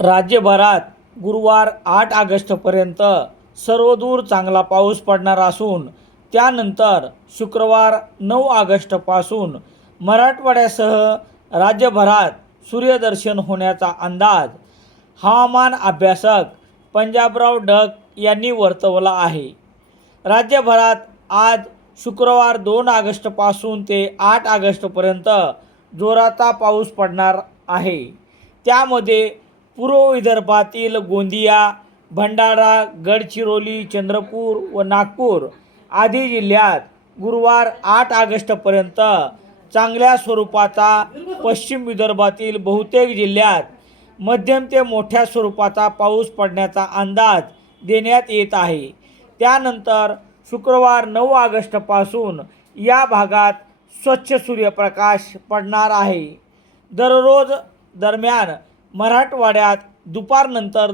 राज्यभरात गुरुवार आठ ऑगस्टपर्यंत सर्वदूर चांगला पाऊस पडणार असून त्यानंतर शुक्रवार नऊ ऑगस्टपासून मराठवाड्यासह राज्यभरात सूर्यदर्शन होण्याचा अंदाज हवामान अभ्यासक पंजाबराव डक यांनी वर्तवला आहे. राज्यभरात आज शुक्रवार दोन ऑगस्टपासून ते आठ ऑगस्टपर्यंत जोराचा पाऊस पडणार आहे. त्यामध्ये पूर्व विदर्भातील गोंदिया भंडारा गडचिरोली चंद्रपूर व नागपूर आदी जिल्ह्यात गुरुवार आठ ऑगस्टपर्यंत चांगल्या स्वरूपाचा पश्चिम विदर्भातील बहुतेक जिल्ह्यात मध्यम ते मोठ्या स्वरूपाचा पाऊस पडण्याचा अंदाज देण्यात येत आहे. त्यानंतर शुक्रवार नऊ ऑगस्टपासून या भागात स्वच्छ सूर्यप्रकाश पडणार आहे. दररोज दरम्यान मराठवाड्यात दुपारनंतर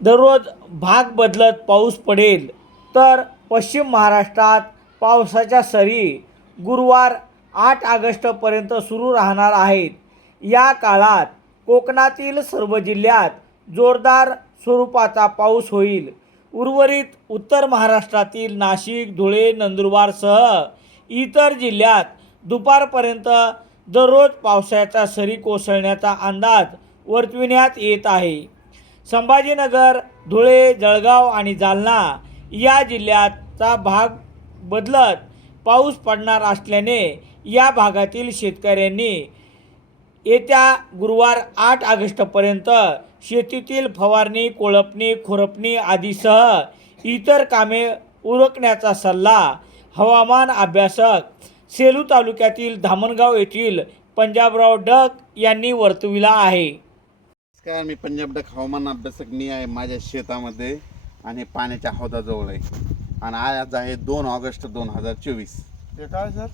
दररोज भाग बदलत पाऊस पडेल. तर पश्चिम महाराष्ट्रात पावसाच्या सरी गुरुवार आठ ऑगस्टपर्यंत सुरू राहणार आहेत. या काळात कोकणातील सर्व जिल्ह्यात जोरदार स्वरूपाचा पाऊस होईल. उर्वरित उत्तर महाराष्ट्रातील नाशिक धुळे नंदुरबारसह इतर जिल्ह्यात दुपारपर्यंत दररोज पावसाचा सरी कोसळण्याचा अंदाज वर्तविण्यात येत आहे. संभाजीनगर धुळे जळगाव आणि जालना या जिल्ह्याचा भाग बदलत पाऊस पडणार असल्याने या भागातील शेतकऱ्यांनी येत्या गुरुवार आठ ऑगस्टपर्यंत शेतीतील फवारणी कोळपणी खुरपणी आदीसह इतर कामे उरकण्याचा सल्ला हवामान अभ्यासक सेलू तालुक्यातील धामणगाव येथील पंजाबराव डक यांनी वर्तविला आहे. नमस्कार मी पंजाब डक हवामान अभ्यासक मी आहे माझ्या शेतामध्ये आणि पाण्याच्या हौदाजवळ आहे. आणि आज आहे दोन ऑगस्ट दोन हजार चोवीस. ते काय सर?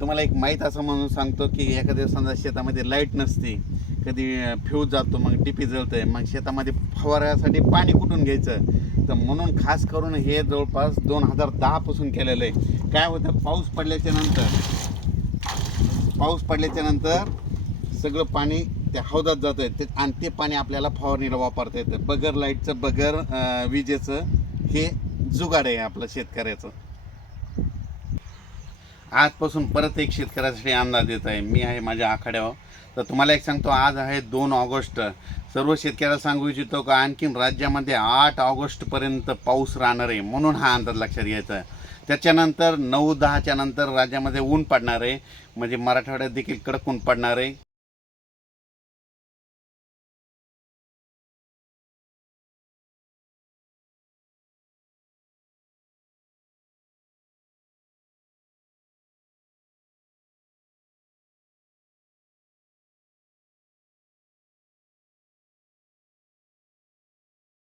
तुम्हाला एक माहीत असं म्हणून सांगतो की एखाद्या समजा शेतामध्ये लाइट नसते कधी फ्यूज जातो मग टिपी आहे मग शेतामध्ये फवारासाठी पाणी कुठून घ्यायचं? तर म्हणून खास करून हे जवळपास दोन हजार दहापासून केलेलं आहे. काय होतं पाऊस पडल्याच्या नंतर पाऊस पडल्याच्या नंतर सगळं पाणी त्या हौदात जातं ते आणि ते पाणी आपल्याला फवारणीला वापरता येतं. बगर लाईटचं बगर विजेचं हे जुगाड आहे आपलं शेतकऱ्याचं. आजपासून परत एक शेतकऱ्यासाठी अंदाज देत आहे. मी आहे माझ्या आखाड्यावर. तर तुम्हाला एक सांगतो आज आहे दोन ऑगस्ट. सर्व शेतकऱ्याला सांगू इच्छितो का आणखीन राज्यामध्ये आठ ऑगस्टपर्यंत पाऊस राहणार आहे म्हणून हा अंदाज लक्षात घ्यायचा आहे. त्याच्यानंतर नऊ दहाच्या नंतर राज्यामध्ये ऊन पडणार आहे. म्हणजे मराठवाड्यात देखील कडक ऊन पडणार आहे.